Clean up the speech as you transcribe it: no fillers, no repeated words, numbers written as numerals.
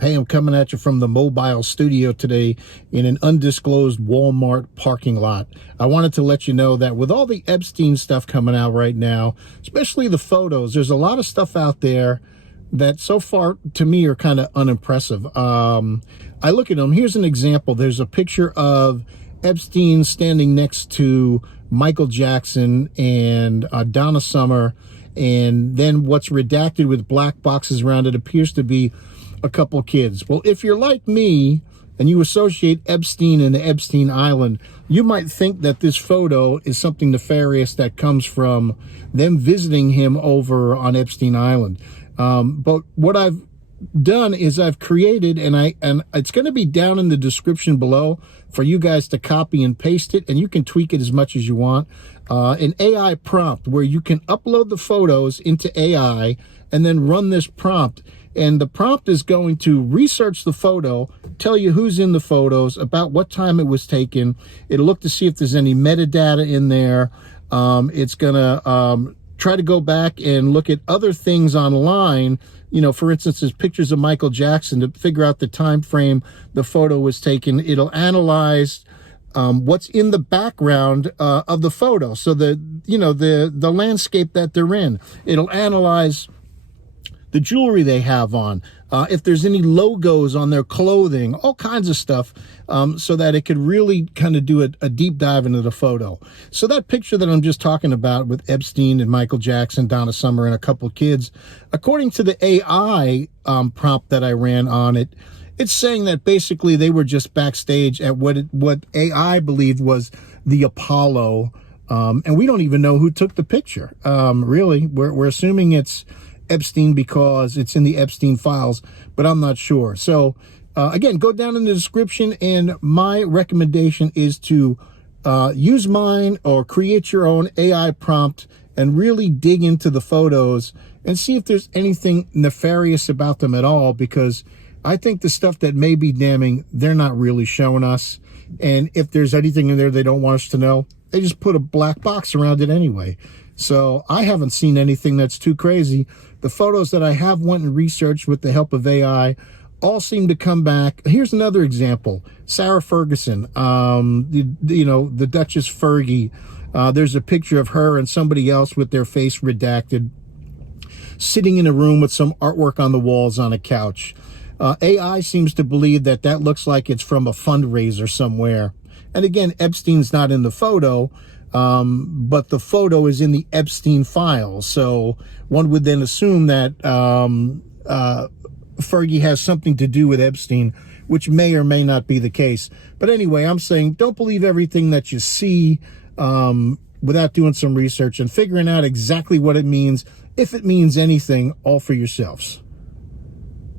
Hey, I'm coming at you from the mobile studio today in an undisclosed Walmart parking lot. I wanted to let you know that with all the Epstein stuff coming out right now, especially the photos, there's a lot of stuff out there that so far to me are kind of unimpressive. I look at them. Here's an example. There's a picture of Epstein standing next to Michael Jackson and Donna Summer, and then what's redacted with black boxes around it appears to be a couple kids. Well, if you're like me and you associate Epstein and the Epstein Island, you might think that this photo is something nefarious that comes from them visiting him over on Epstein Island. But what I've done is I've created, and it's going to be down in the description below for you guys to copy and paste it, and you can tweak it as much as you want. An AI prompt where you can upload the photos into AI and then run this prompt. And the prompt is going to research the photo, tell you who's in the photos, about what time it was taken. It'll look to see if there's any metadata in there. It's going to try to go back and look at other things online. You know, for instance, there's pictures of Michael Jackson to figure out the time frame the photo was taken. It'll analyze what's in the background of the photo. So the landscape that they're in. It'll analyze the jewelry they have on, if there's any logos on their clothing, all kinds of stuff, so that it could really kind of do a deep dive into the photo. So that picture that I'm just talking about with Epstein and Michael Jackson, Donna Summer, and a couple kids, according to the AI prompt that I ran on it, it's saying that basically they were just backstage at what AI believed was the Apollo, and we don't even know who took the picture. Really, we're assuming it's Epstein because it's in the Epstein files, but I'm not sure. So again, go down in the description, and my recommendation is to use mine or create your own AI prompt and really dig into the photos and see if there's anything nefarious about them at all, because I think the stuff that may be damning, they're not really showing us. And if there's anything in there they don't want us to know, they just put a black box around it anyway. So I haven't seen anything that's too crazy. The photos that I have went and researched with the help of AI all seem to come back. Here's another example. Sarah Ferguson, the Duchess Fergie. There's a picture of her and somebody else with their face redacted, sitting in a room with some artwork on the walls on a couch. AI seems to believe that looks like it's from a fundraiser somewhere. And again, Epstein's not in the photo, but the photo is in the Epstein files. So one would then assume that Fergie has something to do with Epstein, which may or may not be the case. But anyway, I'm saying don't believe everything that you see without doing some research and figuring out exactly what it means, if it means anything, all for yourselves.